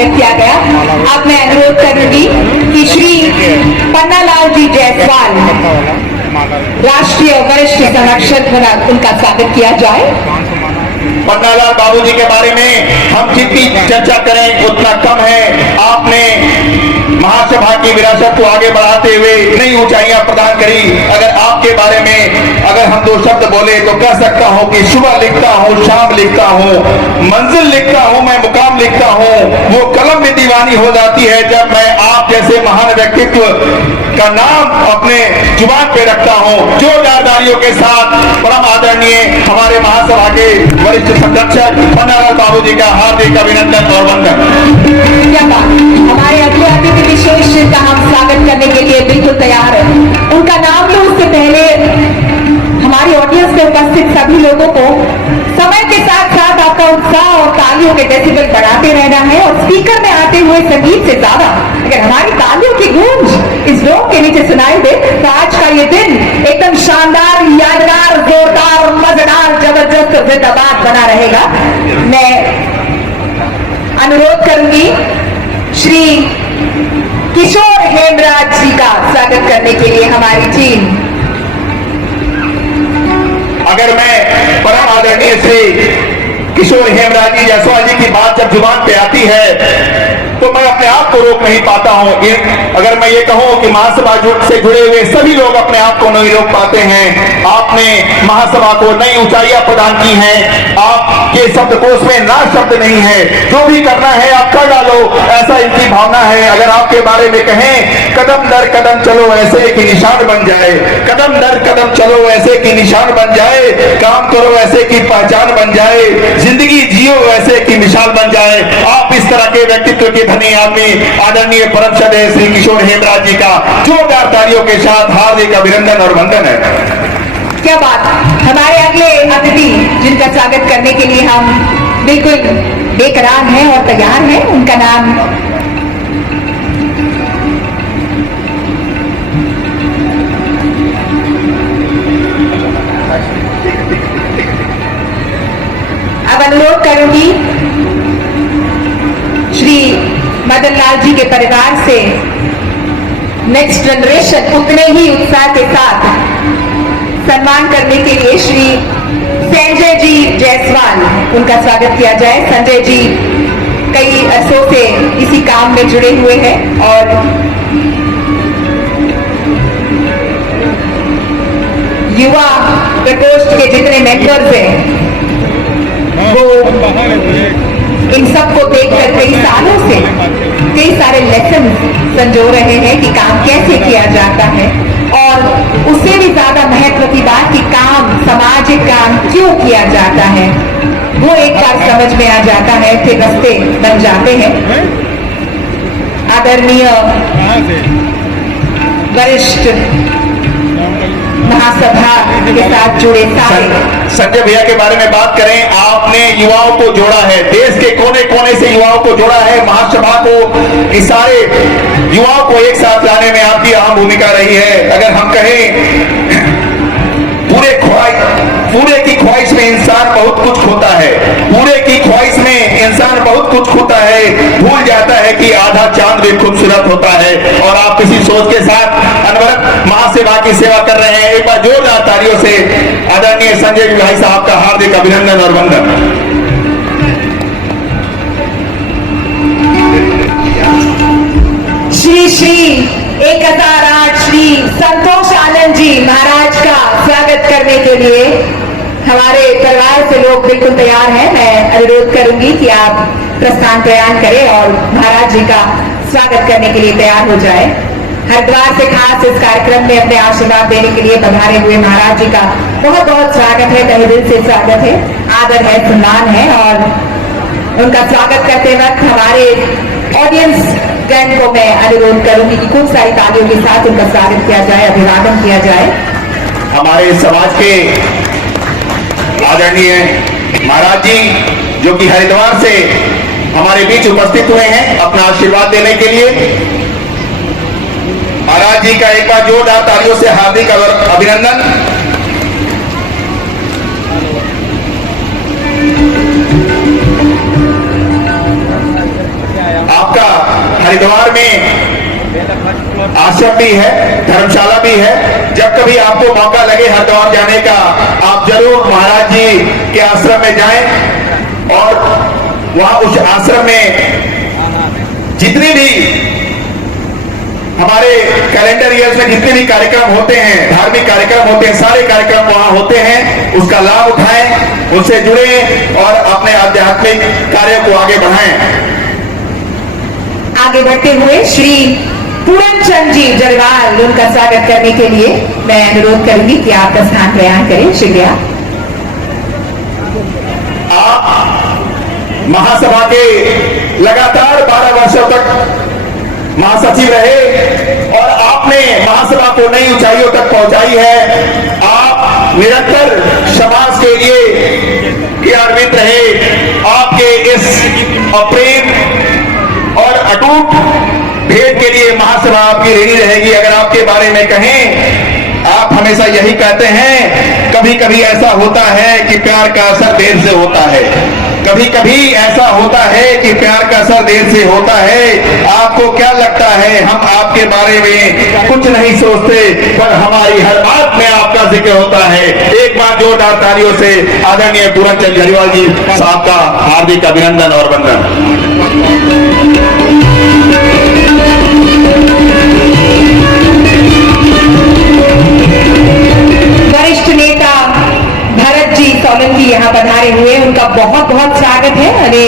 स्वागत किया गया। अब मैं अनुरोध करूंगी कि श्री पन्नालाल जी जायसवाल राष्ट्रीय वरिष्ठ संरक्षक उनका स्वागत किया जाए। पन्नालाल बाबूजी के बारे में हम जितनी चर्चा करें उतना कम है। आपने महासभा की विरासत को आगे बढ़ाते हुए नई ऊंचाइयां प्रदान करी। अगर आपके बारे में अगर हम दो शब्द बोले तो कह सकता हूं कि सुबह लिखता हूं, शाम लिखता हूं, मंजिल लिखता हूं, मैं मुकाम लिखता हूं। वो कलम में दीवानी हो जाती है जब मैं आप जैसे महान व्यक्तित्व का नाम अपने जुबान पे रखता हूं। जोरदार तालियों के साथ परम आदरणीय हमारे महासभा के वरिष्ठ संरक्षक पन्नालाल बाबूजी का हार्दिक अभिनंदन और वंदन। क्या बात, हमारे अगले अतिथि विशेष का हम स्वागत करने के लिए बिल्कुल तैयार है। उनका नाम लो उससे पहले हमारी ऑडियंस में उपस्थित सभी लोगों को समय के साथ साथ आपका उत्साह और तालियों के डेसिबल बढ़ाते रहना है और स्पीकर में आते हुए संगीत से ज्यादा अगर हमारी तालियों की गूंज इस डोम के नीचे सुनाई दे तो आज का ये दिन एकदम शानदार, यादगार, जोरदार, मजेदार, जबरदस्त, जिंदाबाद बना रहेगा। मैं अनुरोध करूंगी श्री किशोर हेमराज जी का स्वागत करने के लिए हमारी टीम। अगर मैं परम आदरणीय श्री किशोर हेमराज जी जायसवाल जी की बात जब जुबान पे आती है तो मैं अपने आप को रोक नहीं पाता हूं। अगर मैं ये कहूं कि महासभा से जुड़े हुए सभी लोग अपने आप को नहीं रोक पाते हैं। आपने महासभा को नई ऊंचाइयां प्रदान की हैं। आपके शब्दकोश में ना शब्द नहीं है। जो भी करना है आप कर डालो, ऐसा इनकी भावना है। अगर आपके बारे में कहें कदम दर कदम चलो ऐसे कि निशान बन जाए, कदम दर कदम चलो ऐसे कि निशान बन जाए, काम करो ऐसे कि पहचान बन जाए, जिंदगी जियो ऐसे कि मिसाल बन जाए। आप इस तरह के व्यक्तित्व के धनी आदमी आदरणीय परम श्रद्धेय श्री किशोर हेमराज जी का जोरदार तालियों के साथ हार्दिक अभिनंदन और वंदन है। क्या बात, हमारे अगले अतिथि जिनका स्वागत करने के लिए हम बिल्कुल बेकरार हैं और तैयार हैं, उनका नाम अब अनुरोध करूंगी श्री मदन लाल जी के परिवार से नेक्स्ट जनरेशन उतने ही उत्साह के साथ सम्मान करने के लिए श्री संजय जी जायसवाल उनका स्वागत किया जाए। संजय जी कई अरसों से इसी काम में जुड़े हुए हैं और युवा प्रकोष्ठ के जितने मेंबर्स हैं वो इन सबको देखकर कई सालों से कई सारे लेसन संजो रहे हैं कि काम कैसे किया जाता है और उससे भी ज्यादा महत्व की बात कि काम, सामाजिक काम क्यों किया जाता है वो एक बार समझ में आ जाता है, फिर रास्ते बन जाते हैं। आदरणीय वरिष्ठ महासभा के साथ जुड़े सारे संजय भैया के बारे में बात करें, आपने युवाओं को जोड़ा है, देश के कोने कोने से युवाओं को जोड़ा है। महासभा को, इस सारे युवाओं को एक साथ लाने में आपकी अहम भूमिका रही है। अगर हम कहें पूरे की ख्वाहिश में इंसान बहुत कुछ खोता है, पूरे की ख्वाहिश में इंसान बहुत कुछ खोता है, भूल जाता है कि आधा चांद भी खूबसूरत होता है। और आप इसी सोच के साथ अनवरत महासेवा की सेवा कर रहे हैं। एक बार जोरदार तालियों से आदरणीय संजय भाई साहब का हार्दिक अभिनंदन और वंदन। श्री श्री 1008 श्री संतोष आनंद जी महाराज का स्वागत करने के लिए हमारे परिवार से लोग बिल्कुल तैयार हैं। मैं अनुरोध करूंगी कि आप प्रस्थान प्रयाण करें और महाराज जी का स्वागत करने के लिए तैयार हो जाए। हरिद्वार से खास इस कार्यक्रम में अपने आशीर्वाद देने के लिए पधारे हुए महाराज जी का बहुत बहुत स्वागत है, तहे दिल से स्वागत है, आदर है, सम्मान है। और उनका स्वागत करते वक्त हमारे ऑडियंस गण को मैं अनुरोध करूंगी कि खूब सारी तालियों के साथ उनका स्वागत किया जाए, अभिवादन किया जाए। हमारे समाज के आदरणीय महाराज जी जो कि हरिद्वार से हमारे बीच उपस्थित हुए हैं अपना आशीर्वाद देने के लिए, महाराज जी का एक बार जोरदार तालियों से हार्दिक अभिनंदन। हरिद्वार में आश्रम भी है, धर्मशाला भी है। जब कभी आपको मौका लगे हरिद्वार जाने का, आप जरूर महाराज जी के आश्रम में जाएं और वहां उस आश्रम में जितनी भी हमारे कैलेंडर ईयर्स में जितने भी कार्यक्रम होते हैं, धार्मिक कार्यक्रम होते हैं, सारे कार्यक्रम वहां होते हैं। उसका लाभ उठाएं, उससे जुड़े और अपने आध्यात्मिक कार्य को आगे बढ़ाएं। आगे बढ़ते हुए श्री पूरन चंद जी जरवाल, उनका स्वागत करने के लिए मैं अनुरोध करूंगी कि आप स्थान ग्रहण करें। शुक्रिया। आप महासभा के लगातार 12 वर्षों तक महासचिव रहे और आपने महासभा को नई ऊंचाइयों तक पहुंचाई है। आप निरंतर समाज के लिए क्रियान्वित रहे। आपके इस अप्रेम और अटूट भेंट के लिए महासभा आपकी ऋणी रहेगी। अगर आपके बारे में कहें, आप हमेशा यही कहते हैं, कभी कभी ऐसा होता है कि प्यार का असर देर से होता है, कभी कभी ऐसा होता है कि प्यार का असर देर से होता है। आपको क्या लगता है, हम आपके बारे में कुछ नहीं सोचते, पर हमारी हर बात में आपका जिक्र होता है। एक बार जोरदार तालियों से आदरणीय पूरन चंद जरवाल जी साहब का हार्दिक अभिनंदन और वंदन। वरिष्ठ नेता भरत जी सोलंकी यहाँ पधारे हुए, उनका बहुत बहुत स्वागत है। अरे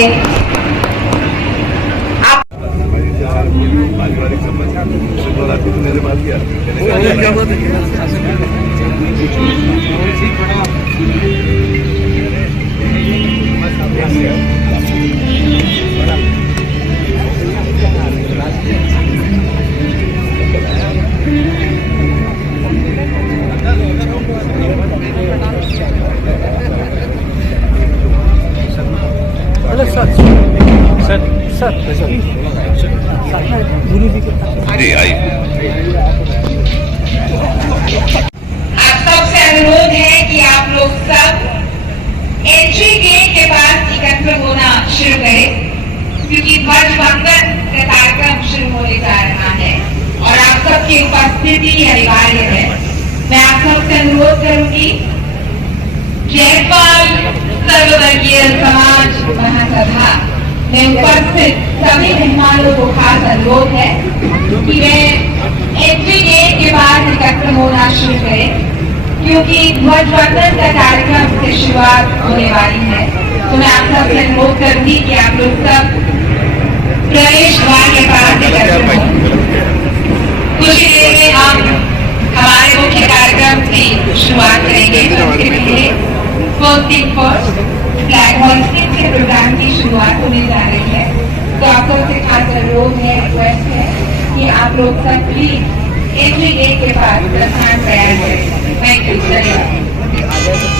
आप आप सबसे अनुरोध है कि आप लोग सब एंट्री गेट के पास एकत्र होना शुरू करें, क्योंकि ध्वज वंदन का कार्यक्रम शुरू होने जा रहा है और आप सबकी उपस्थिति अनिवार्य है। मैं आप सबसे अनुरोध करूंगी, जयपाल सर्ववर्गीय समाज महासभा में उपस्थित सभी मेहमानों को खास अनुरोध है कि वे एंट्री गेट के बाद एकत्र होना शुरू करें, क्योंकि ध्वजवंदन का कार्यक्रम से शुरुआत होने वाली है। तो मैं आप सबसे अनुरोध करूंगी कि आप लोग सब प्रवेश द्वार के पास एकत्र हों। कुछ ही देर में हम हमारे मुख्य कार्यक्रम की शुरुआत करेंगे। उसके पहले first thing first, flag hoisting के प्रोग्राम की शुरुआत होने जा रही है। तो आप सबसे खास अनुरोध है, रिक्वेस्ट है कि आप लोग सब प्लीज एंट्री गेट के पास प्रस्थान तैयार करें। Thank you. धन्यवाद।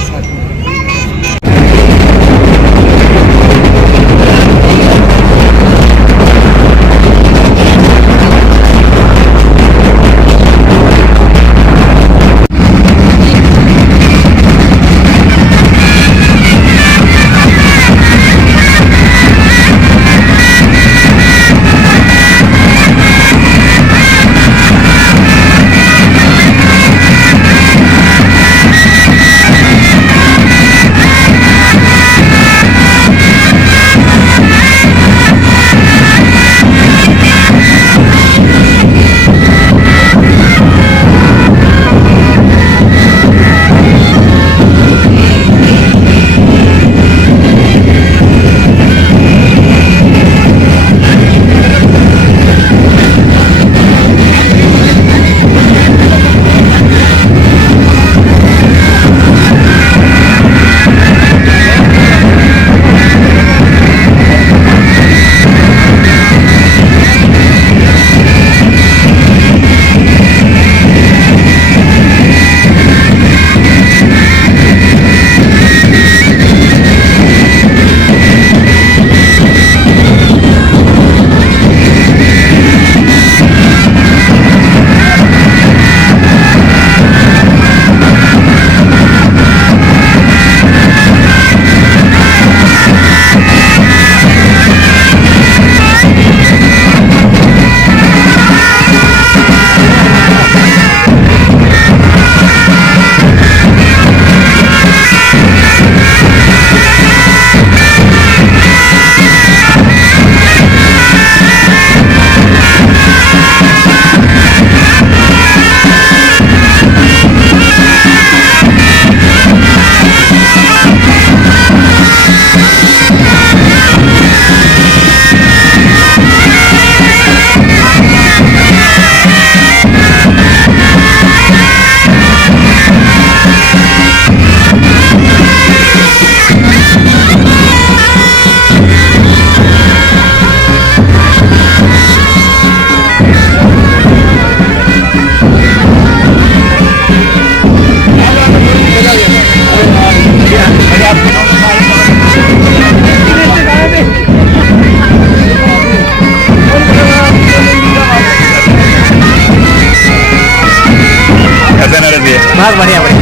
बहुत बढ़िया बढ़िया।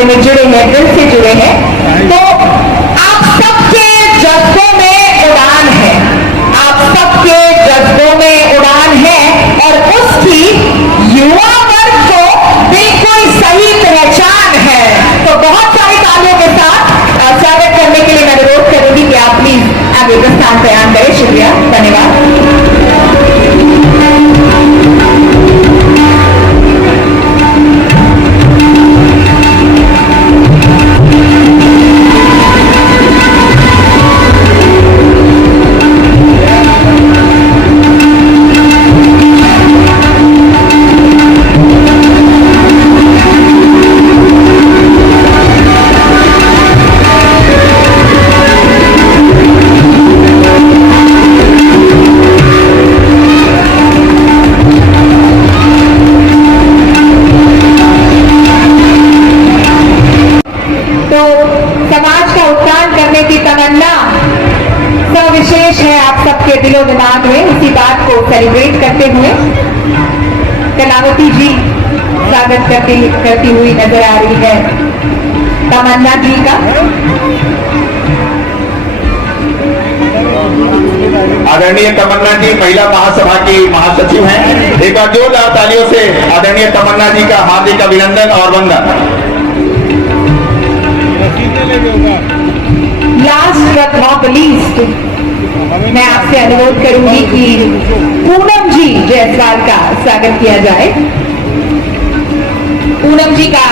में जुड़े हैं, दिल से जुड़े हैं, तो आप सबके जज्बों में उड़ान है, आप सबके जज्बों में उड़ान है और उसकी युवा वर्ग को बिल्कुल सही पहचान है। तो बहुत सारी तालियों के साथ स्वागत करने के लिए मैं अनुरोध करूंगी कि आप प्लीज आगे प्रस्थान बयान करें। शुक्रिया, धन्यवाद। विशेष है आप सबके दिलो दिमाग में, इसी बात को सेलिब्रेट करते हुए कलावती जी स्वागत करती हुई नजर आ रही है तमन्ना जी का। आदरणीय तमन्ना जी महिला महासभा की महासचिव हैं। एक बार जोरदार तालियों से आदरणीय तमन्ना जी का हार्दिक अभिनंदन और वंदन। लास्ट बट नॉट लीस्ट मैं आपसे अनुरोध करूंगी कि पूनम जी जायसवाल का स्वागत किया जाए। पूनम जी का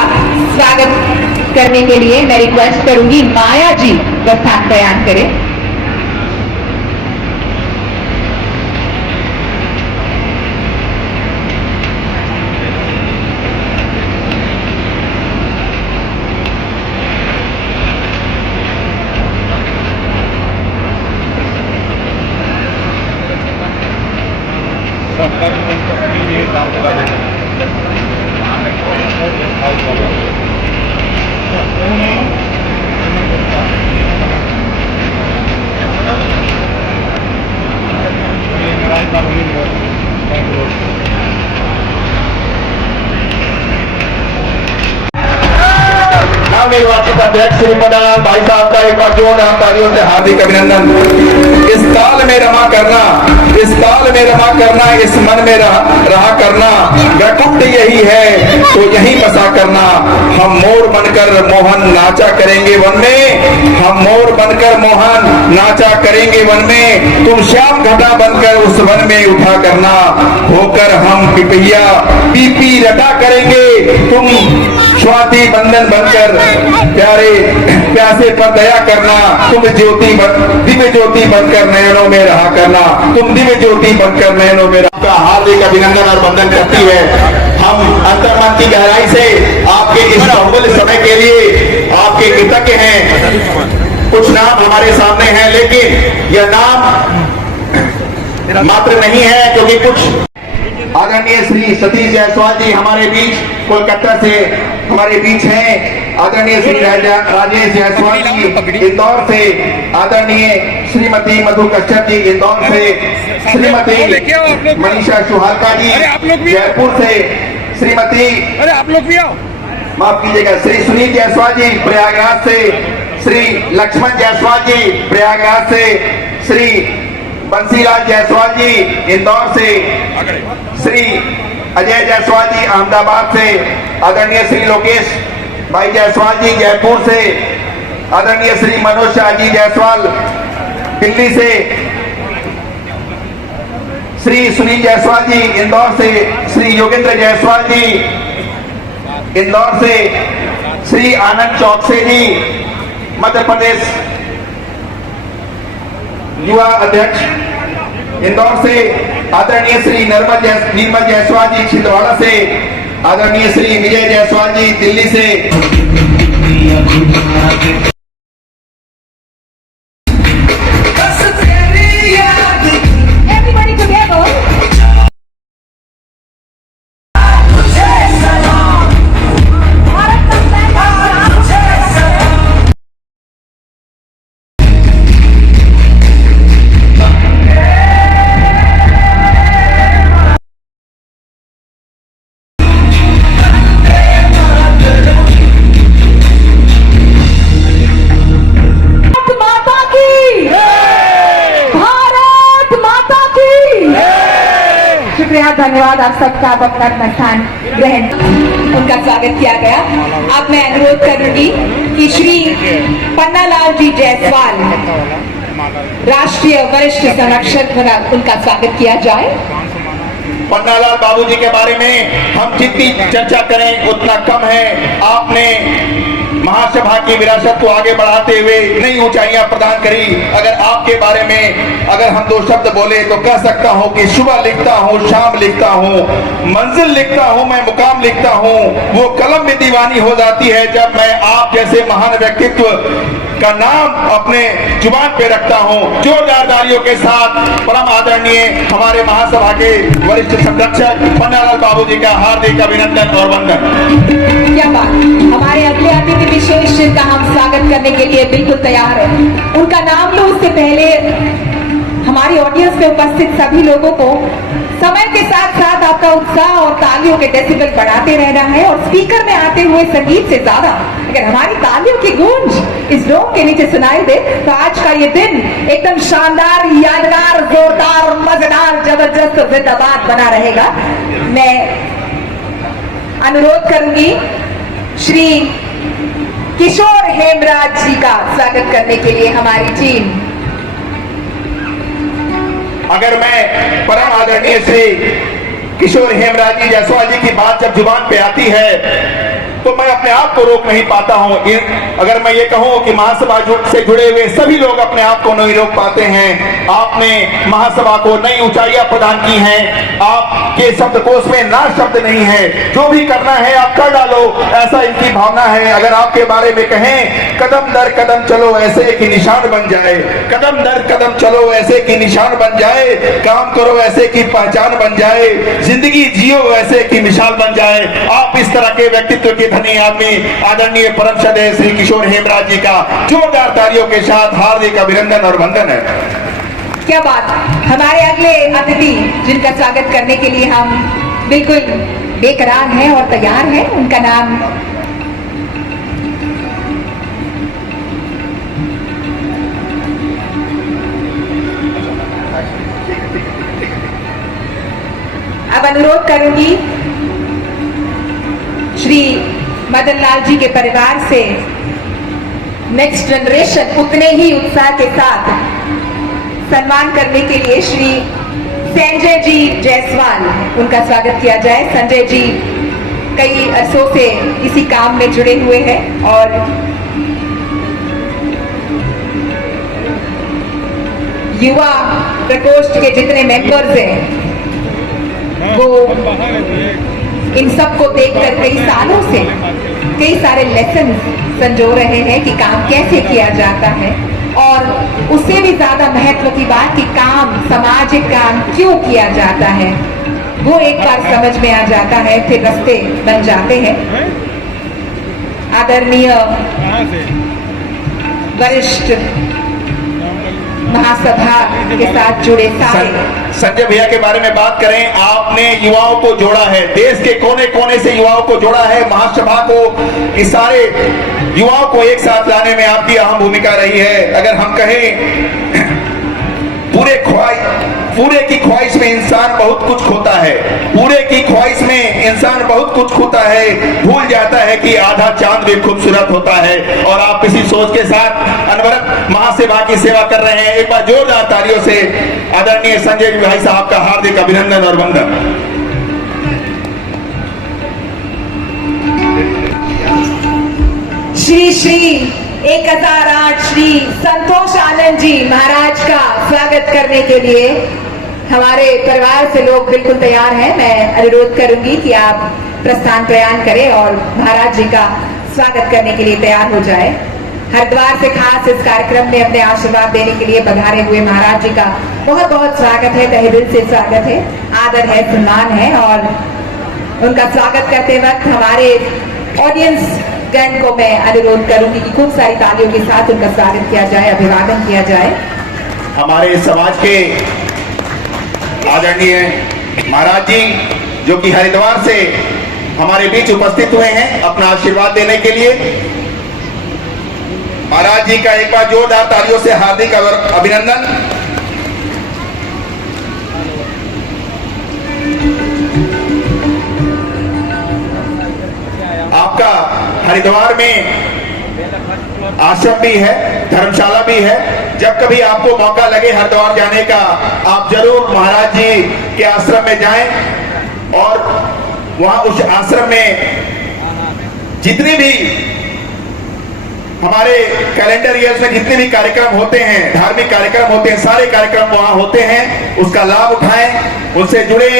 स्वागत करने के लिए मैं रिक्वेस्ट करूंगी माया जी प्रस्थान बयान करें। निर्वाचित अध्यक्ष श्री मदन भाई साहब का एक बार जोरदार तालियों से हार्दिक अभिनंदन। इस ताल में रमा करना, इस ताल में रमा करना, इस मन में रहा करना, वैकुंठ यही है तो यही बसा करना। हम मोर बनकर मोहन नाचा करेंगे वन में, हम मोर बनकर मोहन नाचा करेंगे वन में, तुम श्याम घटा बनकर उस वन में उठा करना। होकर हम पिपैया पीपी रटा करेंगे, तुम स्वाति बंधन बनकर प्यारे प्यासे पर दया करना। तुम ज्योति दिव्य ज्योति बनकर नयनों में रहा करना, तुम दिव्य ज्योति बनकर नयनों में रहा। हार्दिक अभिनंदन और वंदन करती है। हम अंतर्मन की गहराई से आपके इस बहुमूल्य समय के लिए आपके कृतज्ञ हैं। कुछ नाम हमारे सामने हैं, लेकिन यह नाम मात्र नहीं है, क्योंकि कुछ आदरणीय श्री सतीश जायसवाल जी हमारे बीच कोलकाता से हमारे बीच हैं। आदरणीय श्री राजेश जायसवाल जी इंदौर से, आदरणीय श्रीमती मधु कश्यप जी इंदौर से, श्रीमती मनीषा सुहालका जी जयपुर से, श्रीमती आप लोग भी आओ, माफ कीजिएगा, श्री सुनील जायसवाल जी प्रयागराज से, श्री लक्ष्मण जायसवाल जी प्रयागराज से, श्री बंसीलाल जायसवाल जी इंदौर से, श्री अजय जायसवाल जी अहमदाबाद से, आदरणीय श्री लोकेश भाई जायसवाल जी जयपुर से, आदरणीय श्री मनोज शाह जी जायसवाल दिल्ली से, श्री सुनील जायसवाल जी इंदौर से, श्री योगेंद्र जायसवाल जी इंदौर से, श्री आनंद चौकसे जी मध्य प्रदेश युवा अध्यक्ष इंदौर से, आदरणीय श्री निर्मल जायसवाल जी छिंदवाड़ा से, आदरणीय श्री विजय जायसवाल जी दिल्ली से। Everybody together. शुक्रिया, धन्यवाद आप सबका। आप अपना स्थान ग्रहण, उनका स्वागत किया गया। अब मैं अनुरोध करूंगी कि श्री पन्नालाल जी जायसवाल राष्ट्रीय वरिष्ठ संरक्षक उनका स्वागत किया जाए। पन्नालाल बाबूजी के बारे में हम जितनी चर्चा करें उतना कम है। आपने महासभा की विरासत को आगे बढ़ाते हुए नई ऊंचाइयां प्रदान करी। अगर आपके बारे में अगर हम दो शब्द बोले तो कह सकता हूं कि सुबह लिखता हूं, शाम लिखता हूं, मंजिल लिखता हूं, मैं मुकाम लिखता हूं। वो कलम भी दीवानी हो जाती है जब मैं आप जैसे महान व्यक्तित्व का नाम अपने जुबान पे रखता हूं। जोरदार तालियों के साथ परम आदरणीय हमारे महासभा के वरिष्ठ संरक्षक पन्नालाल बाबूजी का हार्दिक अभिनंदन और वंदन। क्या बात, हमारे अगले अतिथि विशेष जिनका हम स्वागत करने के लिए बिल्कुल तैयार है, उनका नाम लो उससे पहले हमारी ऑडियंस में उपस्थित सभी लोगों को समय के साथ साथ आपका उत्साह और तालियों के डेसिबल बढ़ाते रहना है। और स्पीकर में आते हुए संगीत से ज्यादा अगर हमारी तालियों की गूंज इस डोम के नीचे सुनाई दे तो आज का ये दिन एकदम शानदार, यादगार, जोरदार, मजेदार, जबरदस्त, जिंदाबाद बना रहेगा। मैं अनुरोध करूंगी श्री किशोर हेमराज जी का स्वागत करने के लिए हमारी टीम। अगर मैं परम आदरणीय श्री किशोर हेमराज जी जायसवाल जी की बात जब जुबान पे आती है तो मैं अपने आप को रोक नहीं पाता हूं। अगर मैं ये कहूं कि महासभा से जुड़े हुए सभी लोग अपने आप को नहीं रोक पाते हैं। आपने महासभा को नई ऊंचाइयां प्रदान की हैं। आपके शब्दकोश में ना शब्द नहीं है। जो भी करना है आप कर डालो, ऐसा इनकी भावना है। अगर आपके बारे में कहें कदम दर कदम चलो ऐसे कि निशान बन जाए, कदम दर कदम चलो ऐसे कि निशान बन जाए, काम करो ऐसे कि पहचान बन जाए, जिंदगी जियो ऐसे कि मिसाल बन जाए। आप इस तरह के व्यक्तित्व के धनी आदमी आदरणीय परम श्रद्धेय श्री किशोर हेमराज जी का जोरदार तालियों के साथ हार्दिक अभिनंदन और वंदन है। क्या बात, हमारे अगले अतिथि जिनका स्वागत करने के लिए हम बिल्कुल बेकरार हैं और तैयार हैं, उनका नाम अब अनुरोध करूंगी श्री मदन लाल जी के परिवार से नेक्स्ट जनरेशन उतने ही उत्साह के साथ सम्मान करने के लिए श्री संजय जी जायसवाल उनका स्वागत किया जाए। संजय जी कई अरसों से इसी काम में जुड़े हुए हैं और युवा प्रकोष्ठ के जितने मेंबर्स हैं वो इन सबको देखकर कई सालों से कई सारे लेसन संजो रहे हैं कि काम कैसे किया जाता है और उससे भी ज्यादा महत्व की बात कि काम, सामाजिक काम क्यों किया जाता है, वो एक बार समझ में आ जाता है, फिर रास्ते बन जाते हैं। आदरणीय वरिष्ठ महासभा के साथ जुड़े सारे संजय भैया के बारे में बात करें, आपने युवाओं को जोड़ा है, देश के कोने कोने से युवाओं को जोड़ा है, महासभा को, इस सारे युवाओं को एक साथ लाने में आपकी अहम भूमिका रही है। अगर हम कहें पूरे की ख्वाहिश में इंसान बहुत कुछ खोता है, पूरे की ख्वाहिश में इंसान बहुत कुछ खोता है, भूल जाता है कि आधा चांद भी खूबसूरत होता है। और आप इसी सोच के साथ अनवरत महासेवा की सेवा कर रहे हैं। एक बार जोरदार तालियों से आदरणीय संजय भाई साहब का हार्दिक अभिनंदन और वंदन। श्री श्री 1008 श्री संतोष आनंद जी महाराज का स्वागत करने के लिए हमारे परिवार से लोग बिल्कुल तैयार हैं। मैं अनुरोध करूंगी कि आप प्रस्थान प्रयाण करें और महाराज जी का स्वागत करने के लिए तैयार हो जाए। हरिद्वार से खास इस कार्यक्रम में अपने आशीर्वाद देने के लिए पधारे हुए महाराज जी का बहुत बहुत स्वागत है, तहे दिल से स्वागत है, आदर है, सम्मान है। और उनका स्वागत करते वक्त हमारे ऑडियंस गण को मैं अनुरोध करूंगी कि खूब सारी तालियों के साथ उनका स्वागत किया जाए, अभिवादन किया जाए। हमारे समाज के आदरणीय महाराज जी जो कि हरिद्वार से हमारे बीच उपस्थित हुए हैं अपना आशीर्वाद देने के लिए, महाराज जी का एक बार जोरदार तालियों से हार्दिक अभिनंदन। आपका हरिद्वार में आश्रम भी है, धर्मशाला भी है। जब कभी आपको मौका लगे हरिद्वार जाने का, आप जरूर महाराज जी के आश्रम में जाएं और वहां उस आश्रम में जितने भी हमारे कैलेंडर ईयर्स में जितने भी कार्यक्रम होते हैं, धार्मिक कार्यक्रम होते हैं, सारे कार्यक्रम वहां होते हैं, उसका लाभ उठाएं, उनसे जुड़े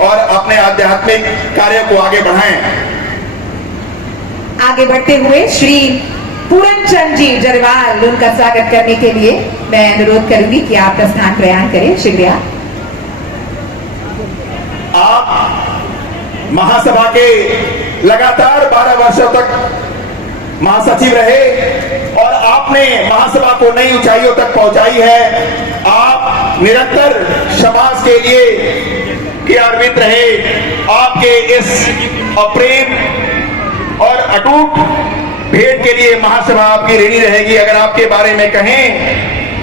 और अपने आध्यात्मिक कार्य को आगे बढ़ाएं। आगे बढ़ते हुए श्री पूरन चंद जी जरवाल, उनका स्वागत करने के लिए मैं अनुरोध करूंगी कि आप प्रस्थान प्रयाण करें। शुक्रिया। आप महासभा के लगातार 12 वर्षों तक महासचिव रहे और आपने महासभा को नई ऊंचाइयों तक पहुंचाई है। आप निरंतर समाज के लिए क्रियान्वित रहे। आपके इस अप्रेम और अटूट भेंट के लिए महासभा आपकी ऋणी रहेगी। अगर आपके बारे में कहें,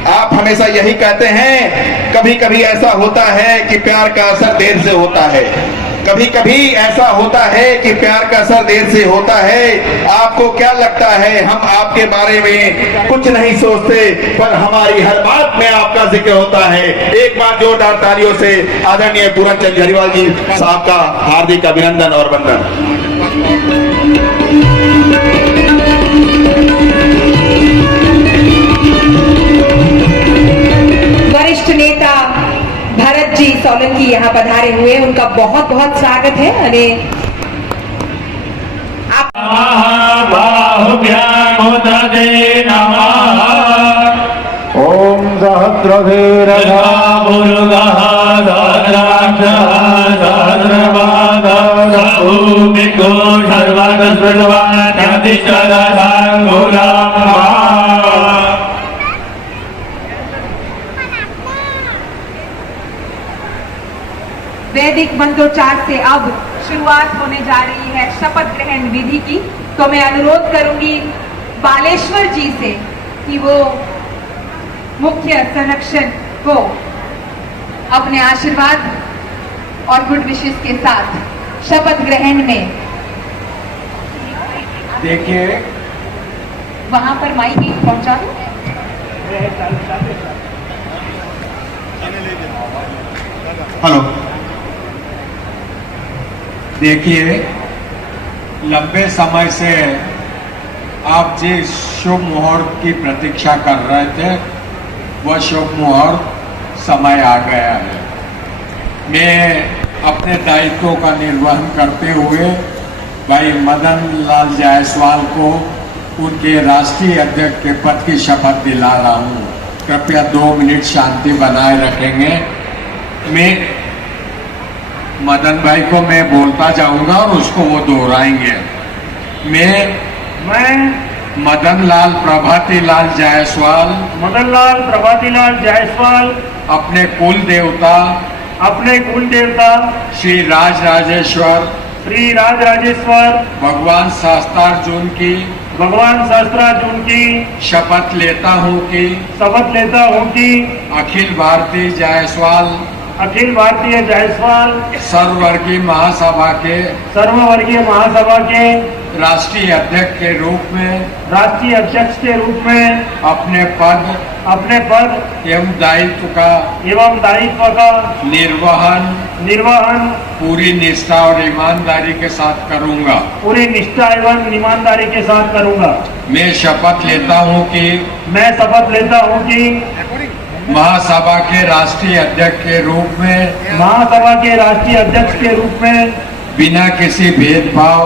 आप हमेशा यही कहते हैं, कभी कभी ऐसा होता है कि प्यार का असर देर से होता है, कभी कभी ऐसा होता है कि प्यार का असर देर से होता है। आपको क्या लगता है हम आपके बारे में कुछ नहीं सोचते, पर हमारी हर बात में आपका जिक्र होता है। एक बार जोरदार तालियों से आदरणीय पूरन चंद जरीवाल जी साहब का हार्दिक अभिनंदन और वंदन। वरिष्ठ नेता भरत जी सोलंकी यहाँ पधारे हुए, उनका बहुत बहुत स्वागत है। अरे आप ओम सहस्रधीरधा मुरुगः वैदिक मंत्रोच्चार से अब शुरुआत होने जा रही है शपथ ग्रहण विधि की। तो मैं अनुरोध करूंगी बालेश्वर जी से कि वो मुख्य संरक्षक को अपने आशीर्वाद और गुड विशेष के साथ शपथ ग्रहण में देखिए वहां पर माइक पहुंचा दो। हेलो। देखिए, लंबे समय से आप जिस शुभ मुहूर्त की प्रतीक्षा कर रहे थे, वह शुभ मुहूर्त समय आ गया है। मैं अपने दायित्वों का निर्वहन करते हुए भाई मदन लाल जायसवाल को उनके राष्ट्रीय अध्यक्ष के पद की शपथ दिला रहा हूँ। कृपया 2 मिनट शांति बनाए रखेंगे। मैं मदन भाई को मैं बोलता जाऊंगा और उसको वो दोहराएंगे। मैं मदन लाल प्रभाती लाल जायसवाल अपने कुल देवता श्री राजराजेश्वर भगवान शास्त्रार्जुन की शपथ लेता हूँ कि अखिल भारतीय जायसवाल सर्ववर्गीय महासभा के राष्ट्रीय अध्यक्ष के रूप में अपने पद एवं दायित्व का निर्वहन पूरी निष्ठा और ईमानदारी के साथ करूंगा। मैं शपथ लेता हूं कि महासभा के राष्ट्रीय अध्यक्ष के रूप में बिना किसी भेदभाव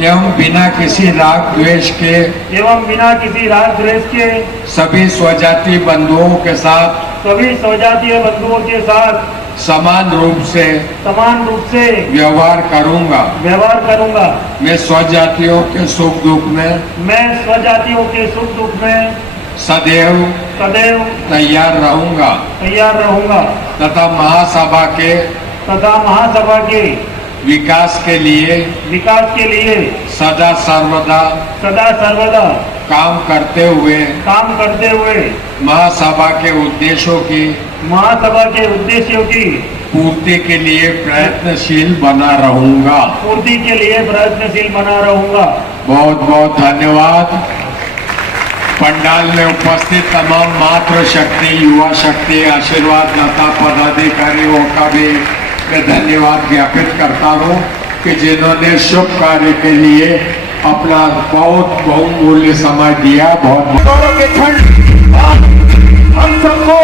एवं बिना किसी राग द्वेष के सभी स्वजातीय बंधुओं के साथ समान रूप से व्यवहार करूंगा। मैं स्वजातियों के सुख दुख में सदैव तैयार रहूंगा तथा महासभा के विकास के लिए सदा सर्वदा काम करते हुए महासभा के उद्देश्यों की पूर्ति के लिए प्रयत्नशील बना रहूंगा। बहुत बहुत धन्यवाद। पंडाल में उपस्थित तमाम मातृशक्ति, युवा शक्ति, आशीर्वाद दाता पदाधिकारियों का भी मैं धन्यवाद ज्ञापित करता हूँ कि जिन्होंने शुभ कार्य के लिए अपना बहुत बहुमूल्य समय दिया। बहुत गौरव के क्षण हम सबको